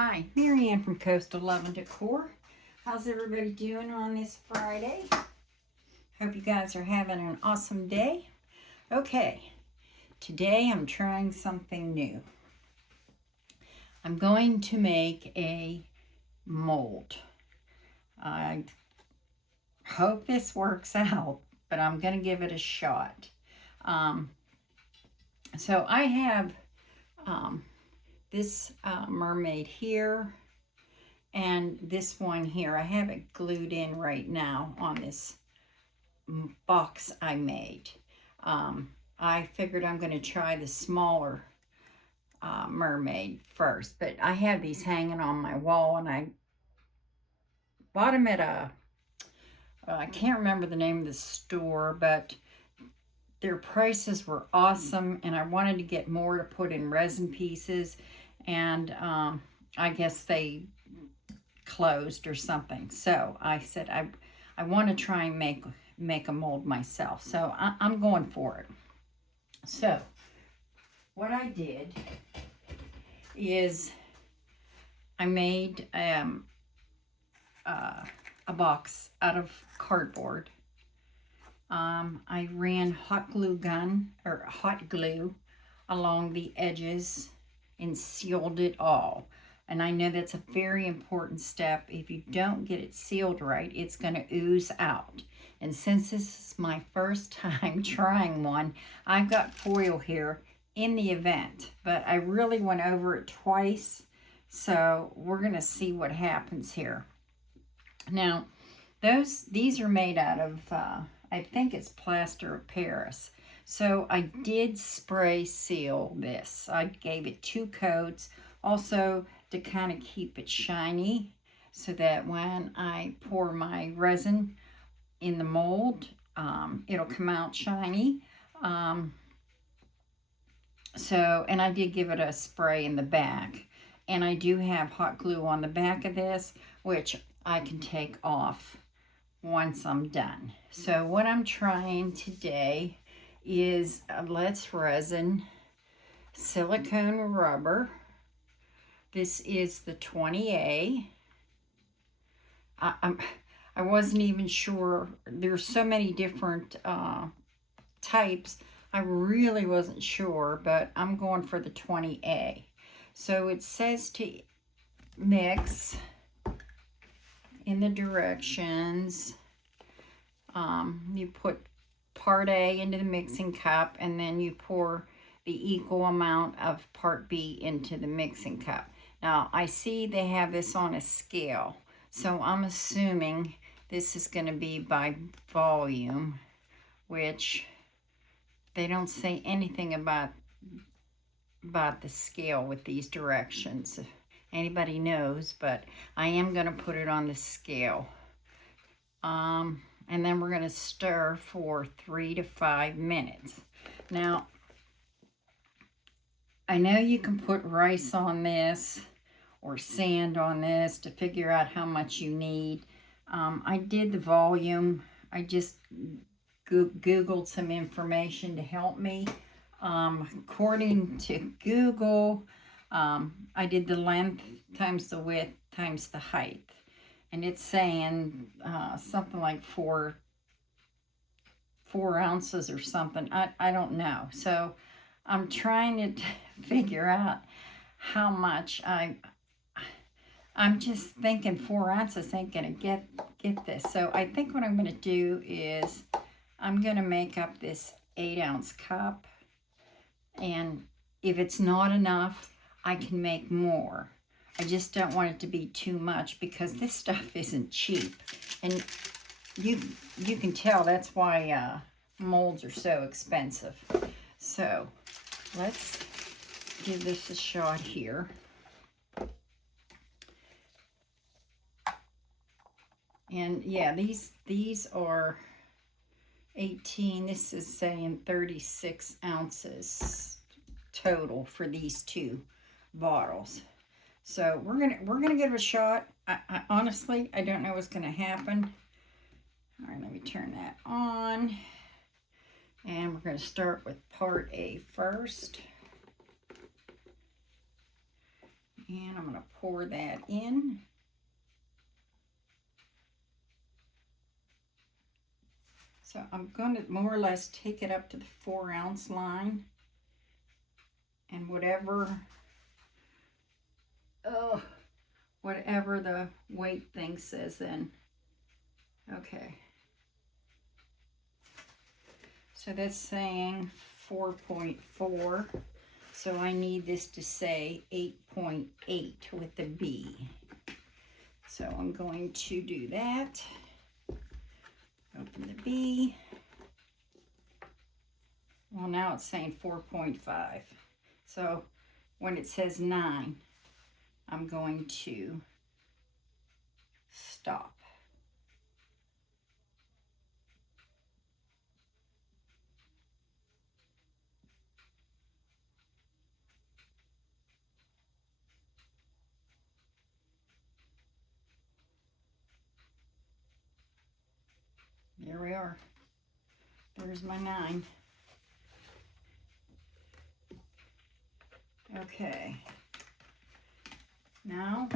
Hi, Mary Ann from Coastal Love and Decor. How's everybody doing on this Friday? Hope you guys are having an awesome day. Okay, today I'm trying something new. I'm going to make a mold. I hope this works out, but I'm going to give it a shot. So I have this mermaid here and this one here. I have it glued in right now on this box I made. I figured I'm going to try the smaller mermaid first, but I have these hanging on my wall, and I bought them at I can't remember the name of the store, but their prices were awesome, and I wanted to get more to put in resin pieces, and I guess they closed or something. So I said I want to try and make a mold myself. So I'm going for it. So what I did is I made a box out of cardboard. I ran hot glue along the edges and sealed it all. And I know that's a very important step. If you don't get it sealed right, it's going to ooze out. And since this is my first time trying one, I've got foil here in the event. But I really went over it twice, so we're going to see what happens here. Now, these are made out of, I think it's plaster of Paris. So I did spray seal this. I gave it 2 coats. Also, to kind of keep it shiny so that when I pour my resin in the mold, it'll come out shiny. And I did give it a spray in the back. And I do have hot glue on the back of this, which I can take off once I'm done. So what I'm trying today is Let's Resin silicone rubber. This is the 20A. I wasn't even sure. There's so many different types. I really wasn't sure, but I'm going for the 20A. So it says to mix in the directions. You put part A into the mixing cup, and then you pour the equal amount of part B into the mixing cup. Now, I see they have this on a scale, so I'm assuming this is going to be by volume, which they don't say anything about the scale with these directions. If anybody knows, but I am going to put it on the scale. And then we're going to stir for 3 to 5 minutes. Now, I know you can put rice on this or sand on this to figure out how much you need. I did the volume. I just Googled some information to help me. According to Google, I did the length times the width times the height. And it's saying something like 4 ounces or something. I don't know. So I'm trying to figure out how much I'm just thinking 4 ounces ain't gonna get this. So I think what I'm gonna do is I'm gonna make up this 8-ounce cup, and if it's not enough, I can make more. I just don't want it to be too much because this stuff isn't cheap, and you can tell that's why molds are so expensive. So let's give this a shot here. And yeah, these are 18. This is saying 36 ounces total for these 2 bottles. So we're gonna give it a shot. I honestly, I don't know what's gonna happen. All right, let me turn that on. And we're gonna start with part A first. And I'm going to pour that in. So I'm going to more or less take it up to the 4-ounce line. And whatever the weight thing says then. Okay. So that's saying 4.4. So I need this to say 8.8 with the B. So I'm going to do that. Open the B. Well, now it's saying 4.5. So when it says 9, I'm going to stop. There we are. There's my 9. Okay. Now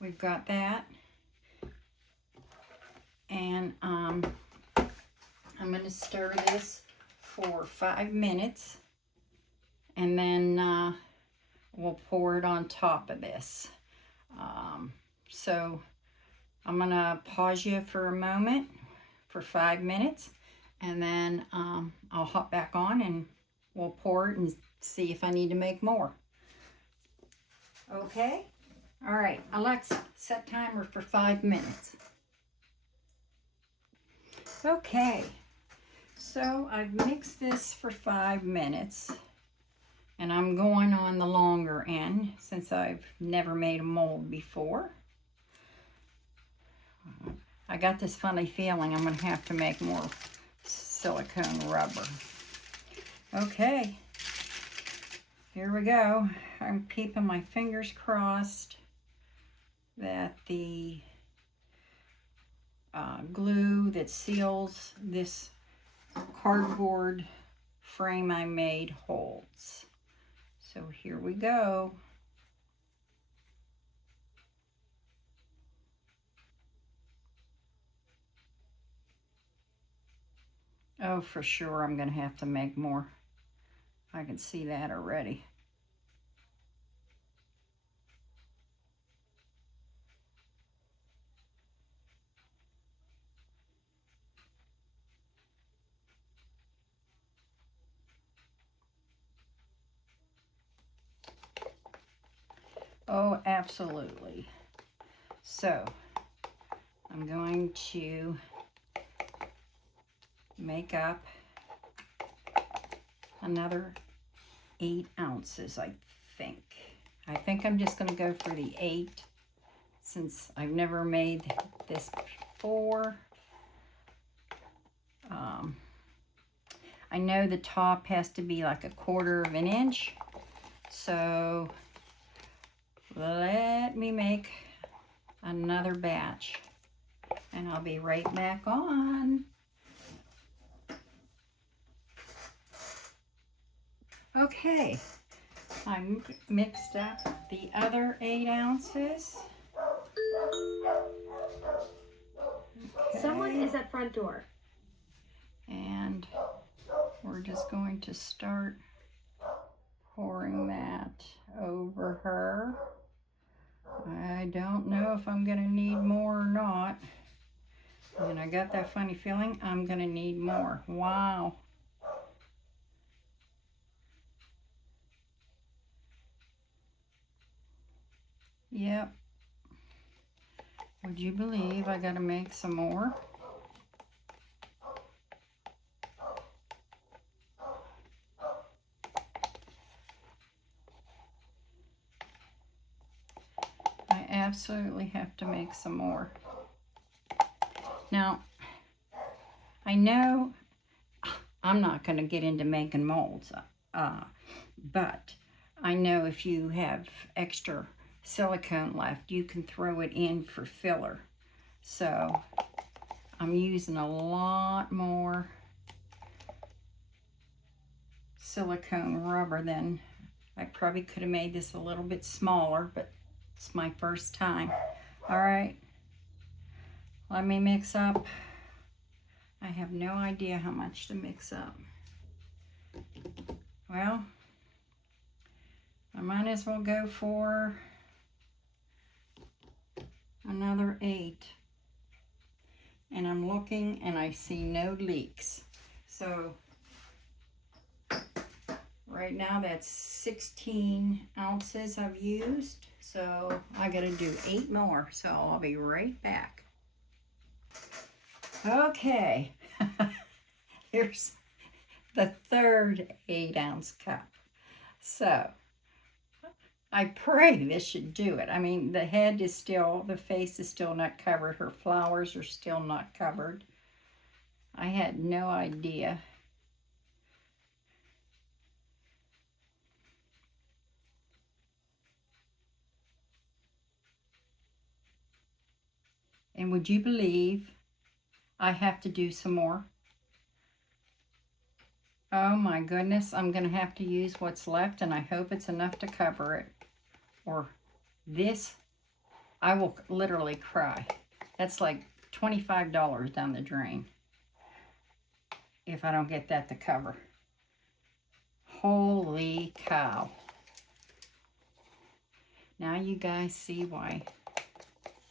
we've got that. And I'm going to stir this for 5 minutes. And then we'll pour it on top of this. So I'm going to pause you for a moment for 5 minutes. And then I'll hop back on and we'll pour it and see if I need to make more. Okay? All right, Alexa, set timer for 5 minutes. Okay, so I've mixed this for 5 minutes, and I'm going on the longer end since I've never made a mold before. I got this funny feeling I'm going to have to make more silicone rubber. Okay, here we go. I'm keeping my fingers crossed that the glue that seals this cardboard frame I made holds. So here we go. Oh, for sure I'm going to have to make more. I can see that already. Oh, absolutely. So I'm going to make up another 8 ounces, I think. I think I'm just going to go for the 8 since I've never made this before. I know the top has to be like 1/4 of an inch. So let me make another batch and I'll be right back on. Okay, I mixed up the other 8 ounces. Okay. Someone is at front door. And we're just going to start pouring that over her. I don't know if I'm going to need more or not. And I got that funny feeling I'm going to need more. Wow. Yep. Would you believe I got to make some more? I absolutely have to make some more. Now, I know I'm not going to get into making molds, but I know if you have extra silicone left, you can throw it in for filler. So I'm using a lot more silicone rubber than I probably could have made this a little bit smaller, but it's my first time. All right, let me mix up. I have no idea how much to mix up. Well, I might as well go for another 8. And I'm looking and I see no leaks. So right now that's 16 ounces I've used. So I gotta do 8 more. So I'll be right back. Okay, here's the third 8-ounce cup. So I pray this should do it. I mean, the head is still, the face is still not covered. Her flowers are still not covered. I had no idea. And would you believe I have to do some more? Oh my goodness, I'm going to have to use what's left, and I hope it's enough to cover it. Or this, I will literally cry. That's like $25 down the drain if I don't get that to cover. Holy cow. Now you guys see why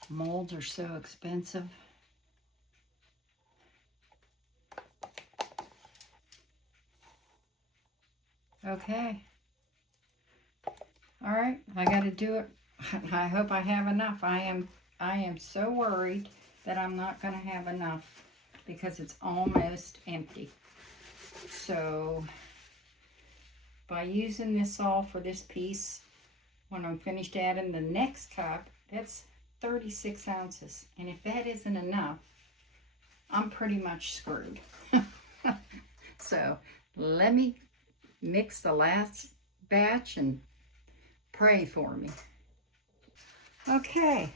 molds are so expensive. Okay. All right, I got to do it. I hope I have enough. I am so worried that I'm not going to have enough because it's almost empty. So by using this all for this piece, when I'm finished adding the next cup, that's 36 ounces. And if that isn't enough, I'm pretty much screwed. So let me mix the last batch and pray for me. Okay,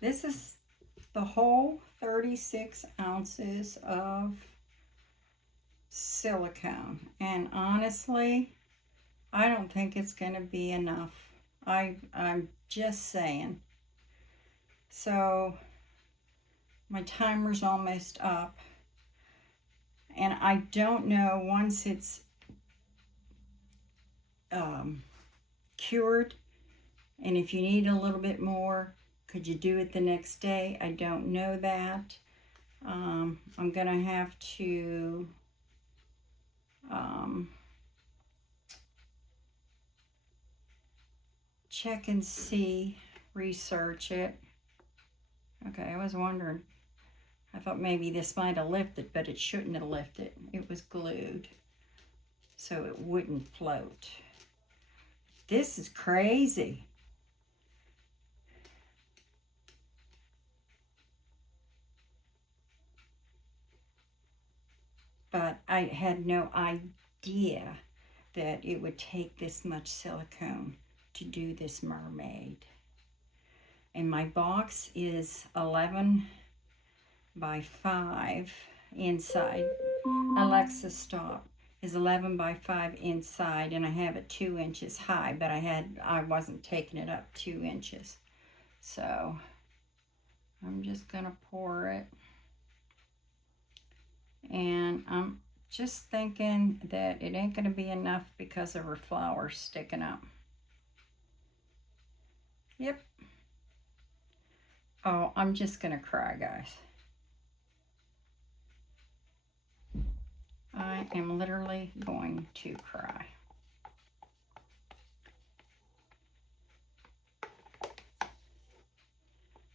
this is the whole 36 ounces of silicone, and honestly, I don't think it's going to be enough. I'm just saying. So my timer's almost up, and I don't know, once it's cured, and if you need a little bit more, could you do it the next day? I don't know that. I'm gonna have to check and see, research it. Okay, I was wondering. I thought maybe this might have lifted, but it shouldn't have lifted. It was glued, so it wouldn't float. This is crazy. But I had no idea that it would take this much silicone to do this mermaid. And my box is 11 by 5 inside. Alexa, stop. Is 11 by 5 inside, and I have it 2 inches high, but I wasn't taking it up 2 inches. So I'm just gonna pour it. And I'm just thinking that it ain't gonna be enough because of her flowers sticking up. Yep. Oh, I'm just gonna cry, guys. I am literally going to cry.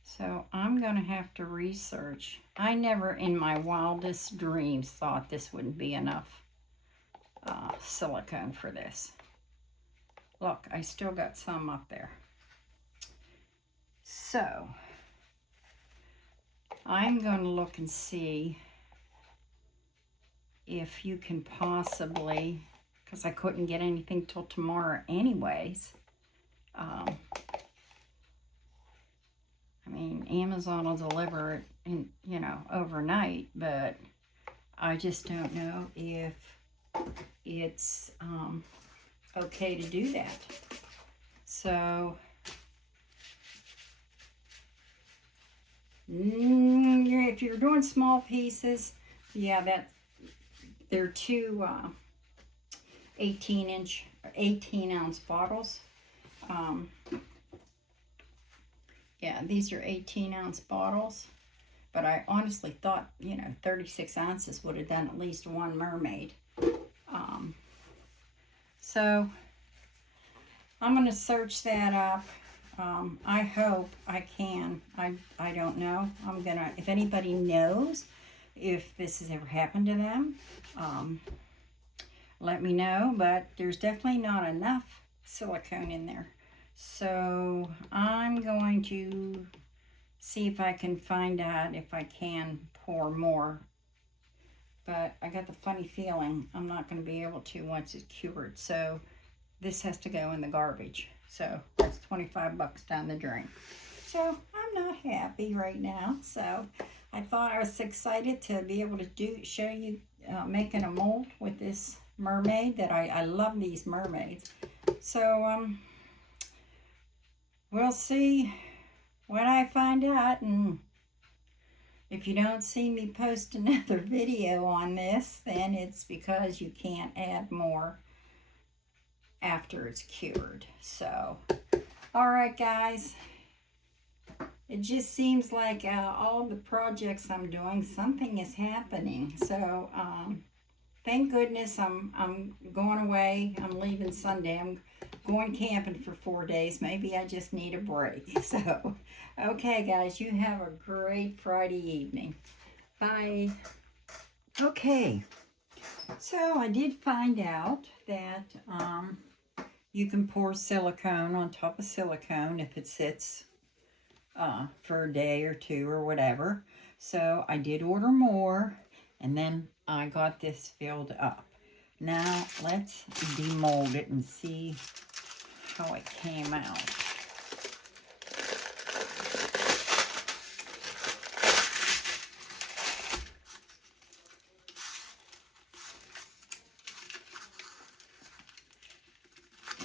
So I'm going to have to research. I never in my wildest dreams thought this wouldn't be enough silicone for this. Look, I still got some up there. So I'm going to look and see if you can possibly, because I couldn't get anything till tomorrow anyways. I mean, Amazon will deliver it in, overnight, but I just don't know if it's okay to do that. So, if you're doing small pieces, yeah, they're two 18-ounce bottles. Yeah, these are 18-ounce bottles. But I honestly thought, 36 ounces would have done at least one mermaid. So I'm going to search that up. I hope I can. I don't know. I'm going to, if anybody knows if this has ever happened to them, let me know. But there's definitely not enough silicone in there. So I'm going to see if I can find out if I can pour more. But I got the funny feeling I'm not going to be able to once it's cured. So this has to go in the garbage. So that's 25 bucks down the drain. So I'm not happy right now. So I thought I was excited to be able to show you making a mold with this mermaid that I love these mermaids. So we'll see what I find out, and if you don't see me post another video on this, then it's because you can't add more after it's cured. So, all right, guys. It just seems like all the projects I'm doing, something is happening. So, thank goodness I'm going away. I'm leaving Sunday. I'm going camping for 4 days. Maybe I just need a break. So, okay, guys, you have a great Friday evening. Bye. Okay, so I did find out that you can pour silicone on top of silicone if it sits for a day or two or whatever. So I did order more, and then I got this filled up. Now let's demold it and see how it came out.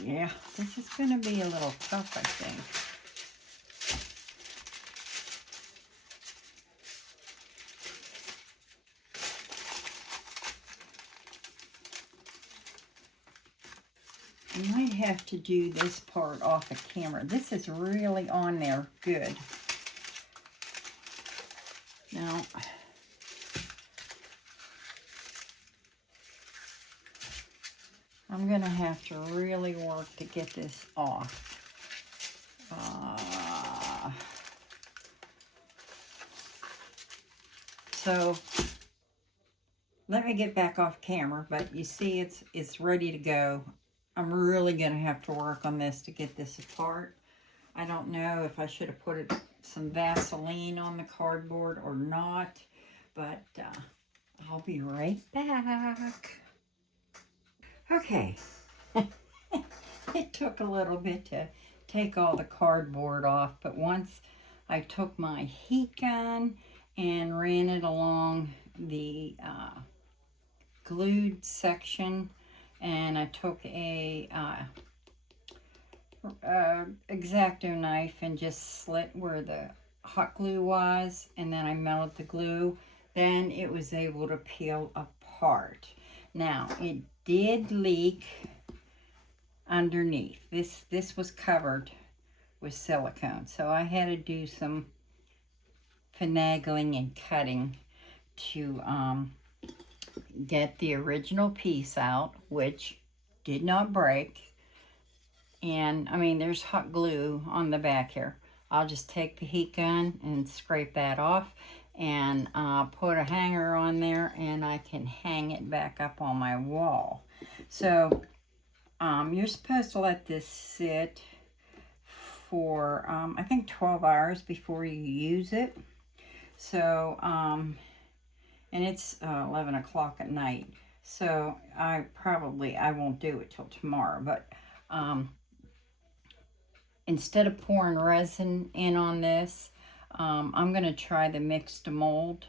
Yeah, this is going to be a little tough, I think. I might have to do this part off the camera. This is really on there good. Now, I'm going to have to really work to get this off. So, let me get back off camera, but you see it's ready to go. I'm really going to have to work on this to get this apart. I don't know if I should have put some Vaseline on the cardboard or not, but I'll be right back. Okay, it took a little bit to take all the cardboard off, but once I took my heat gun and ran it along the glued section, and I took a X-Acto knife and just slit where the hot glue was, and then I melted the glue, then it was able to peel apart. Now, it did leak underneath. This was covered with silicone, so I had to do some finagling and cutting to get the original piece out, which did not break. And I mean, there's hot glue on the back here. I'll just take the heat gun and scrape that off, and put a hanger on there, and I can hang it back up on my wall. So you're supposed to let this sit for I think 12 hours before you use it. So and it's 11 o'clock at night, so I won't do it till tomorrow. But instead of pouring resin in on this, I'm going to try the mixed mold,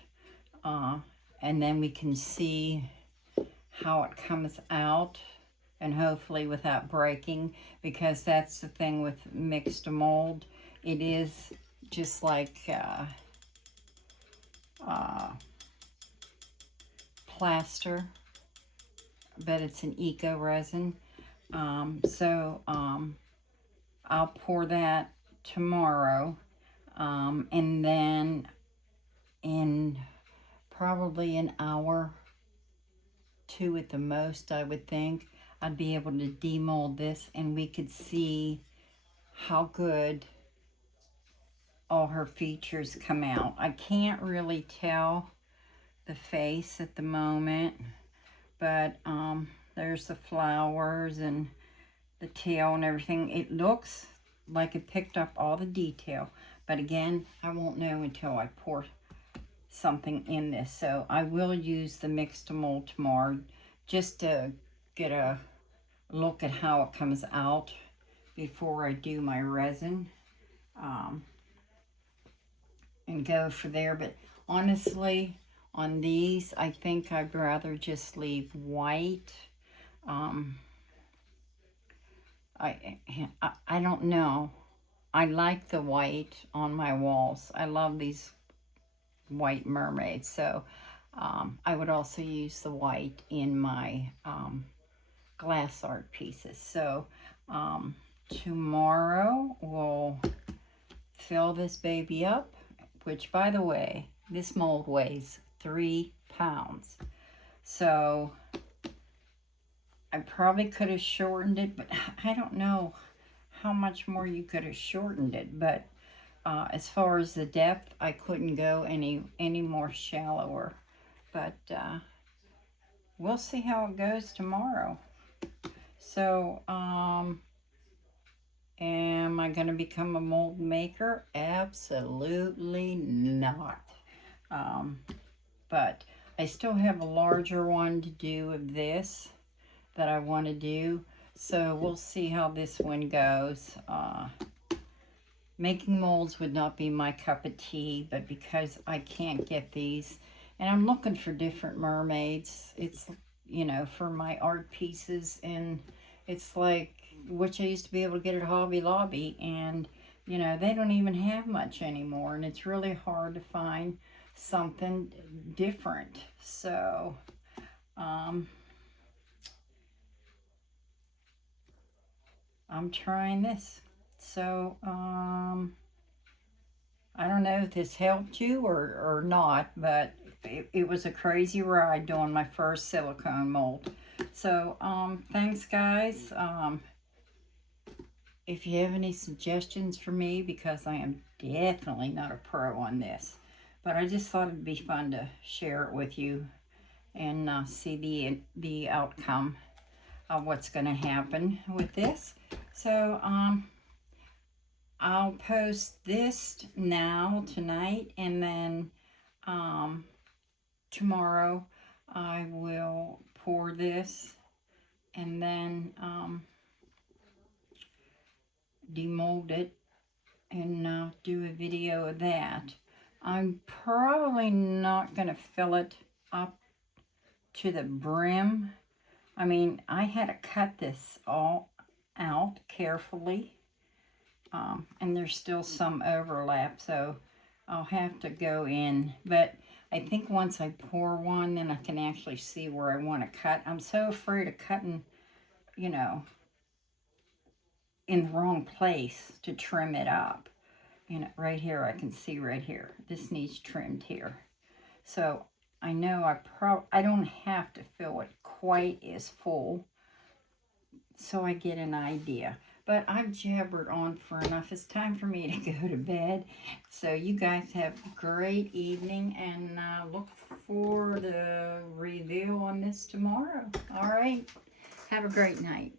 and then we can see how it comes out. and hopefully without breaking, because that's the thing with mixed mold. It is just like plaster, but it's an eco resin. I'll pour that tomorrow, and then in probably an hour, 2 at the most, I would think, I'd be able to demold this, and we could see how good all her features come out. I can't really tell the face at the moment, but there's the flowers and the tail and everything. It looks like it picked up all the detail, but again, I won't know until I pour something in this. So I will use the mixed mold tomorrow just to get a look at how it comes out before I do my resin, and go for there. But honestly, on these, I think I'd rather just leave white. I don't know. I like the white on my walls. I love these white mermaids. So I would also use the white in my glass art pieces. So tomorrow we'll fill this baby up, which, by the way, this mold weighs 3 pounds. So I probably could have shortened it, but I don't know how much more you could have shortened it. But as far as the depth, I couldn't go any more shallower. But we'll see how it goes tomorrow. So, am I going to become a mold maker? Absolutely not. But I still have a larger one to do of this that I want to do. So we'll see how this one goes. Making molds would not be my cup of tea, but because I can't get these, and I'm looking for different mermaids, it's, you know, for my art pieces, and it's like, which I used to be able to get at Hobby Lobby, and, you know, they don't even have much anymore, and it's really hard to find something different. So, I'm trying this. So, I don't know if this helped you or not, but it was a crazy ride doing my first silicone mold. So, thanks, guys. If you have any suggestions for me, because I am definitely not a pro on this, but I just thought it'd be fun to share it with you and see the outcome of what's going to happen with this. So, I'll post this now, tonight, and then tomorrow I will pour this and then demold it and do a video of that. I'm probably not going to fill it up to the brim. I mean, I had to cut this all out carefully. And there's still some overlap, so I'll have to go in. But I think once I pour one, then I can actually see where I want to cut. I'm so afraid of cutting, you know, in the wrong place to trim it up. You know, right here, I can see right here. This needs trimmed here. So I know I don't have to fill it quite as full, so I get an idea. But I've jabbered on for enough. It's time for me to go to bed. So you guys have a great evening, and look for the reveal on this tomorrow. All right. Have a great night.